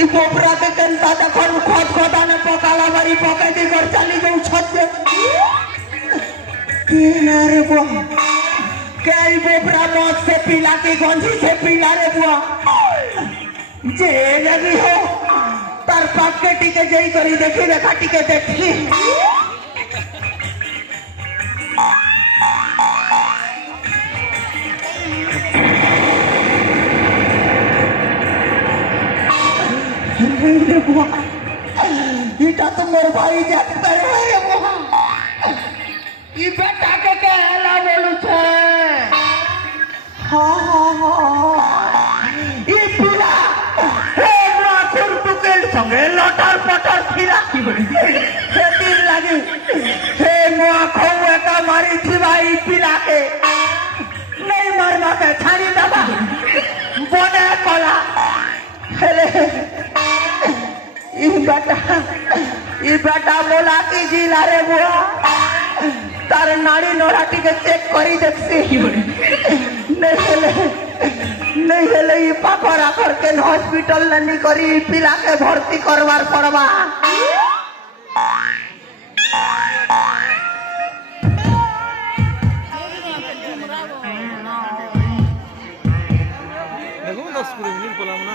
ই বোপরাতে কেনতা দেখুন খত খতানে পকালা বাড়ি পকাই দি ঘর চালি যাও ছচ্ছে কি না রে বুয়া কে ই বোপরা মদ সে পিলা কি গঞ্জি সে পিলা রে বুয়া যে লাগি হো তার পাকে টিকে যেই করি দেখি দেখা টিকে দেখি এটা তো মোর ভাই যাতে রে বুয়া ই বেটাকে কে হেলা বলছে হা হা হা ই পিলা হে বুয়া কুরতুকের সঙ্গে লটার পটার ছিলা সেদিন লাগি হে বুয়া খৌ একা মারি ছিবা ই পিলাকে নেই মারবাকে ছাড়ি দেবা বনে কলা হেলে ই বেটা बोला कि जिला रे बुआ तार नाड़ी नोराटी के चेक करी देखसी नहीं हेले ई पाखर आखर के हॉस्पिटल नहीं करी पिला के भर्ती करवार पड़वा দেখুন 10 মিনিট বললাম না